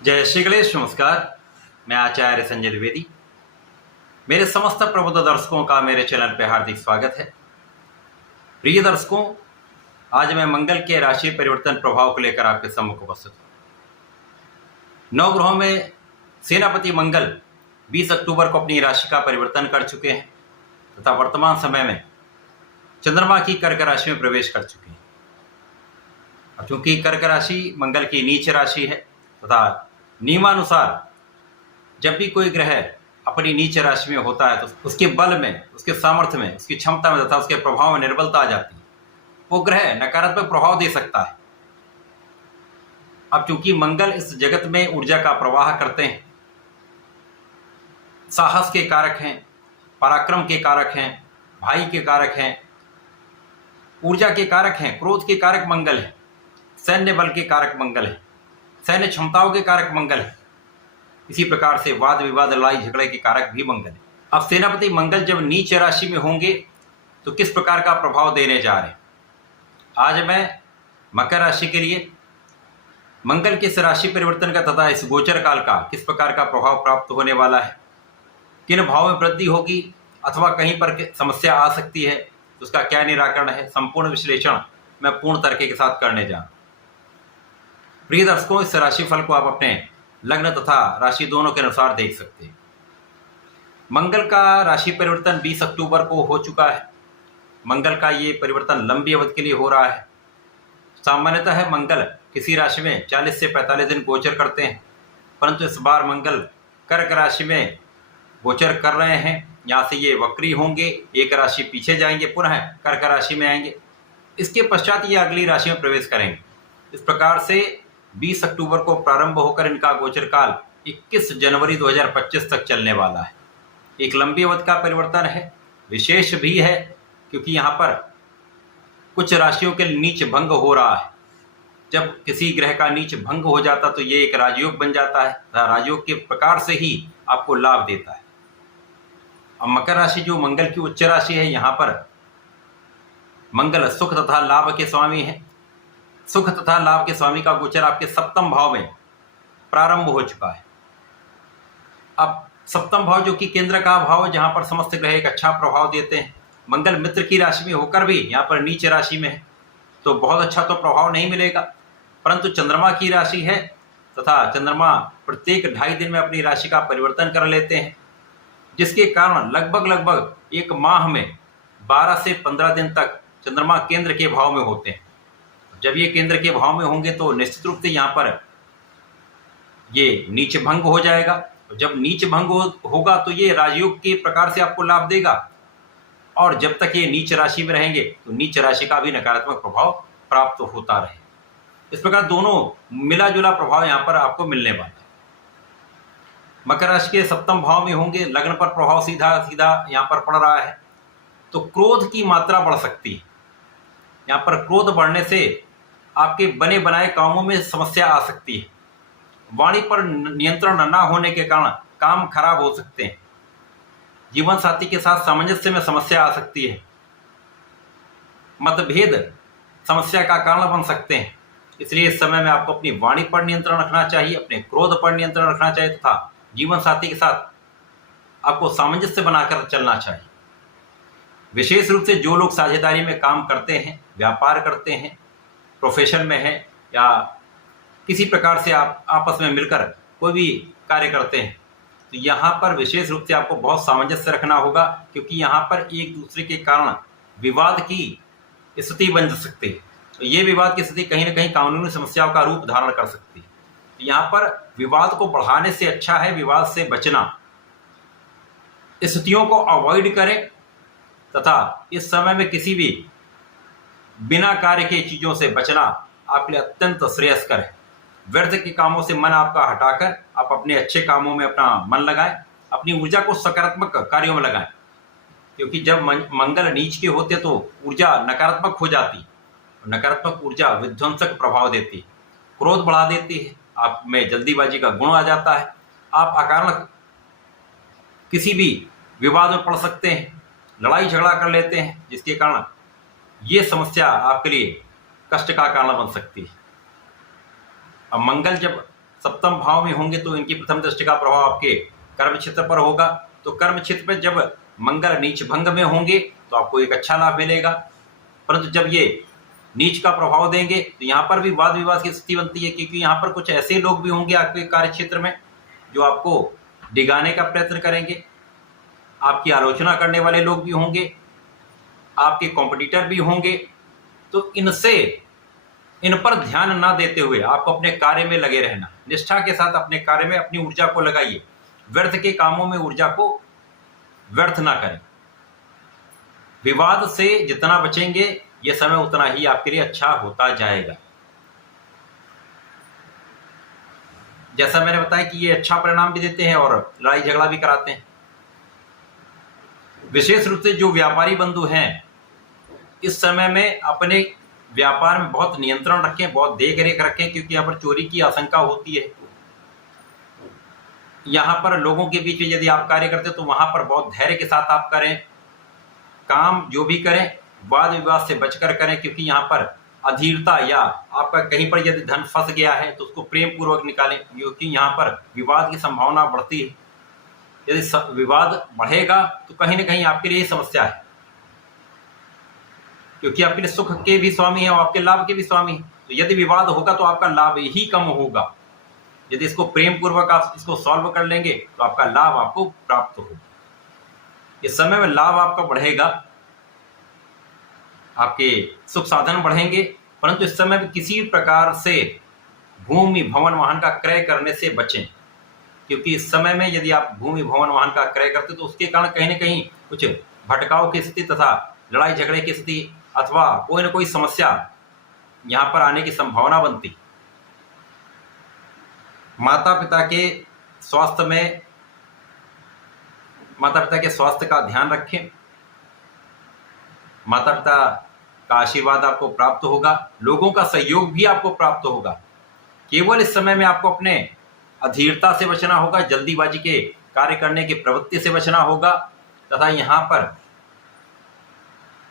जय श्री गणेश। नमस्कार, मैं आचार्य संजय द्विवेदी। मेरे समस्त प्रबुद्ध दर्शकों का मेरे चैनल पे हार्दिक स्वागत है। प्रिय दर्शकों, आज मैं मंगल के राशि परिवर्तन प्रभाव को लेकर आपके सम्मुख उपस्थित हूँ। 9 ग्रहों में सेनापति मंगल 20 अक्टूबर को अपनी राशि का परिवर्तन कर चुके हैं तथा वर्तमान समय में चंद्रमा की कर्क राशि में प्रवेश कर चुके हैं। और चूंकि कर्क राशि मंगल की नीच राशि है तथा नियमानुसार जब भी कोई ग्रह अपनी नीच राशि में होता है तो उसके बल में, उसके सामर्थ्य में, उसकी क्षमता में तथा उसके प्रभाव में निर्बलता आ जाती है। वो ग्रह नकारात्मक प्रभाव दे सकता है। अब चूंकि मंगल इस जगत में ऊर्जा का प्रवाह करते हैं, साहस के कारक हैं, पराक्रम के कारक हैं, भाई के कारक हैं, ऊर्जा के कारक हैं, क्रोध के कारक मंगल है, सैन्य बल के कारक मंगल है, सैन्य क्षमताओं के कारक मंगल है। इसी प्रकार से वाद विवाद, लड़ाई झगड़े के कारक भी मंगल है। अब सेनापति मंगल जब नीच राशि में होंगे तो किस प्रकार का प्रभाव देने जा रहे हैं, आज मैं मकर राशि के लिए मंगल के इस राशि परिवर्तन का तथा इस गोचर काल का किस प्रकार का प्रभाव प्राप्त होने वाला है, किन भाव में वृद्धि होगी अथवा कहीं पर समस्या आ सकती है, उसका क्या निराकरण है, संपूर्ण विश्लेषण मैं पूर्ण तरीके के साथ करने जा रहा हूं। प्रिय दर्शकों, इस राशिफल को आप अपने लग्न तथा राशि दोनों के अनुसार देख सकते हैं। मंगल का राशि परिवर्तन 20 अक्टूबर को हो चुका है। मंगल का ये परिवर्तन लंबी अवधि के लिए हो रहा है। सामान्यतः मंगल किसी राशि में 40 से 45 दिन गोचर करते हैं, परंतु इस बार मंगल कर्क राशि में गोचर कर रहे हैं। यहाँ से ये वक्री होंगे, एक राशि पीछे जाएंगे, पुनः कर्क राशि में आएंगे, इसके पश्चात ये अगली राशि में प्रवेश करेंगे। इस प्रकार से 20 अक्टूबर को प्रारंभ होकर इनका गोचर काल 21 जनवरी 2025 तक चलने वाला है। एक लंबी अवधि का परिवर्तन है, विशेष भी है क्योंकि यहाँ पर कुछ राशियों के नीच भंग हो रहा है। जब किसी ग्रह का नीच भंग हो जाता तो ये एक राजयोग बन जाता है, राजयोग के प्रकार से ही आपको लाभ देता है। अब मकर राशि जो मंगल की उच्च राशि है, यहाँ पर मंगल सुख तथा लाभ के स्वामी है। सुख तथा लाभ के स्वामी का गोचर आपके सप्तम भाव में प्रारंभ हो चुका है। अब सप्तम भाव जो कि केंद्र का भाव है, जहां पर समस्त ग्रह एक अच्छा प्रभाव देते हैं। मंगल मित्र की राशि में होकर भी यहाँ पर नीच राशि में है तो बहुत अच्छा तो प्रभाव नहीं मिलेगा, परंतु चंद्रमा की राशि है तथा चंद्रमा प्रत्येक 2.5 दिन में अपनी राशि का परिवर्तन कर लेते हैं, जिसके कारण लगभग 1 माह में 12 से 15 दिन तक चंद्रमा केंद्र के भाव में होते हैं। जब ये केंद्र के भाव में होंगे तो निश्चित रूप से यहाँ पर ये नीच भंग हो जाएगा। जब नीच भंग होगा तो ये राजयोग के प्रकार से आपको लाभ देगा, और जब तक ये नीच राशि में रहेंगे तो नीच राशि का भी नकारात्मक प्रभाव प्राप्त होता रहे। इस प्रकार दोनों मिला जुला प्रभाव यहाँ पर आपको मिलने वाला है। मकर राशि के सप्तम भाव में होंगे, लग्न पर प्रभाव सीधा सीधा यहाँ पर पड़ रहा है, तो क्रोध की मात्रा बढ़ सकती है। यहाँ पर क्रोध बढ़ने से आपके बने बनाए कामों में समस्या आ सकती है। वाणी पर नियंत्रण न होने के कारण काम खराब हो सकते हैं। जीवन साथी के साथ सामंजस्य में समस्या आ सकती है। मतभेद समस्या का कारण बन सकते हैं। इसलिए इस समय में आपको अपनी वाणी पर नियंत्रण रखना चाहिए, अपने क्रोध पर नियंत्रण रखना चाहिए तथा जीवन साथी के साथ आपको सामंजस्य बनाकर चलना चाहिए। विशेष रूप से जो लोग साझेदारी में काम करते हैं, व्यापार करते हैं, प्रोफेशन में है या किसी प्रकार से आप आपस में मिलकर कोई भी कार्य करते हैं, तो यहाँ पर विशेष रूप से आपको बहुत सामंजस्य रखना होगा, क्योंकि यहाँ पर एक दूसरे के कारण विवाद की स्थिति बन सकती है। तो ये विवाद की स्थिति कहीं ना कहीं कानूनी समस्याओं का रूप धारण कर सकती है। तो यहाँ पर विवाद को बढ़ाने से अच्छा है विवाद से बचना। स्थितियों को अवॉइड करें तथा इस समय में किसी भी बिना कार्य के चीजों से बचना आपके लिए अत्यंत श्रेयस्कर है। व्यर्थ के कामों से मन आपका हटाकर आप अपने अच्छे कामों में अपना मन लगाएं, अपनी ऊर्जा को सकारात्मक कार्यों में लगाएं, क्योंकि जब मंगल नीच के होते तो ऊर्जा नकारात्मक हो जाती। नकारात्मक ऊर्जा विध्वंसक प्रभाव देती है, क्रोध बढ़ा देती है, आप में जल्दीबाजी का गुण आ जाता है, आप अकारण किसी भी विवाद में पड़ सकते हैं, लड़ाई झगड़ा कर लेते हैं, जिसके कारण ये समस्या आपके लिए कष्ट का कारण बन सकती है। अब मंगल जब सप्तम भाव में होंगे तो इनकी प्रथम दृष्टि का प्रभाव आपके कर्म क्षेत्र पर होगा। तो कर्म क्षेत्र पर जब मंगल नीच भंग में होंगे तो आपको एक अच्छा लाभ मिलेगा, परंतु जब ये नीच का प्रभाव देंगे तो यहाँ पर भी वाद विवाद की स्थिति बनती है, क्योंकि यहाँ पर कुछ ऐसे लोग भी होंगे आपके कार्य क्षेत्र में जो आपको डिगाने का प्रयत्न करेंगे, आपकी आलोचना करने वाले लोग भी होंगे, आपके कॉम्पिटिटर भी होंगे। तो इन पर ध्यान ना देते हुए आपको अपने कार्य में लगे रहना, निष्ठा के साथ अपने कार्य में अपनी ऊर्जा को लगाइए, व्यर्थ के कामों में ऊर्जा को व्यर्थ ना करें। विवाद से जितना बचेंगे यह समय उतना ही आपके लिए अच्छा होता जाएगा। जैसा मैंने बताया कि ये अच्छा परिणाम भी देते हैं और लड़ाई झगड़ा भी कराते हैं। विशेष रूप से जो व्यापारी बंधु हैं, इस समय में अपने व्यापार में बहुत नियंत्रण रखें, बहुत देख रेख रखें, क्योंकि यहाँ पर चोरी की आशंका होती है। यहाँ पर लोगों के बीच में यदि आप कार्य करते तो वहां पर बहुत धैर्य के साथ आप करें, काम जो भी करें वाद विवाद से बचकर करें, क्योंकि यहाँ पर अधीरता या आपका कहीं पर यदि धन फंस गया है तो उसको प्रेम पूर्वक निकालें, क्योंकि यहाँ पर विवाद की संभावना बढ़ती है। यदि विवाद बढ़ेगा तो कहीं ना कहीं आपके लिए समस्या है, क्योंकि आपके लिए सुख के भी स्वामी है और आपके लाभ के भी स्वामी है। तो यदि विवाद होगा तो आपका लाभ ही कम होगा। यदि इसको प्रेम पूर्वक आप इसको सॉल्व कर लेंगे तो आपका लाभ आपको प्राप्त होगा। इस समय में लाभ आपका बढ़ेगा, आपके सुख साधन बढ़ेंगे, परंतु इस समय में किसी प्रकार से भूमि भवन वाहन का क्रय करने से बचें, क्योंकि इस समय में यदि आप भूमि भवन वाहन का क्रय करते तो उसके कारण कहीं न कहीं कुछ भटकाव की स्थिति तथा लड़ाई झगड़े की स्थिति अथवा कोई न कोई समस्या यहाँ पर आने की संभावना बनती। माता पिता के स्वास्थ्य का ध्यान रखें। माता पिता का आशीर्वाद आपको प्राप्त होगा, लोगों का सहयोग भी आपको प्राप्त होगा। केवल इस समय में आपको अपने अधीरता से बचना होगा, जल्दीबाजी के कार्य करने की प्रवृत्ति से बचना होगा, तथा यहाँ पर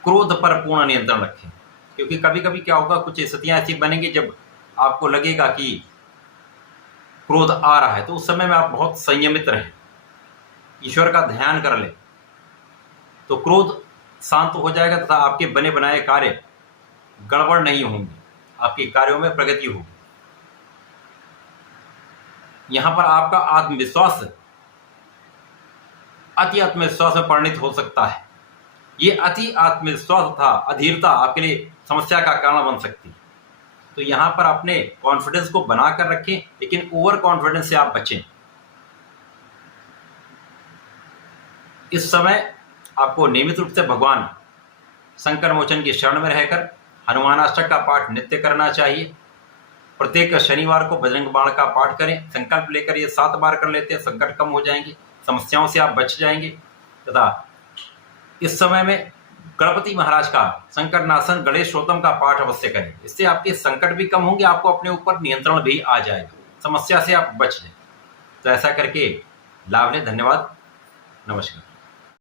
क्रोध पर पूर्ण नियंत्रण रखें, क्योंकि कभी कभी क्या होगा, कुछ स्थितियां ऐसी बनेंगी जब आपको लगेगा कि क्रोध आ रहा है, तो उस समय में आप बहुत संयमित रहें, ईश्वर का ध्यान कर लें, तो क्रोध शांत हो जाएगा तथा आपके बने बनाए कार्य गड़बड़ नहीं होंगे, आपके कार्यों में प्रगति होगी। यहां पर आपका आत्मविश्वास अति आत्मविश्वास में परिणित हो सकता है। ये अति आत्मविश्वास तथा अधीरता आपके लिए समस्या का कारण बन सकती है। तो यहां पर अपने कॉन्फिडेंस को बनाकर रखें, लेकिन ओवर कॉन्फिडेंस से आप बचें। इस समय आपको नियमित रूप से भगवान शंकर मोचन की शरण में रहकर हनुमानाष्टक का पाठ नित्य करना चाहिए। प्रत्येक शनिवार को बजरंग बाण का पाठ करें, संकल्प लेकर ये 7 बार कर लेते हैं, संकट कम हो जाएंगे, समस्याओं से आप बच जाएंगे। तथा इस समय में गणपति महाराज का संकटनाशन गणेश स्तोत्रम का पाठ अवश्य करें, इससे आपके संकट भी कम होंगे, आपको अपने ऊपर नियंत्रण भी आ जाएगा, समस्या से आप बच जाए। तो ऐसा करके लाभ लें। धन्यवाद, नमस्कार।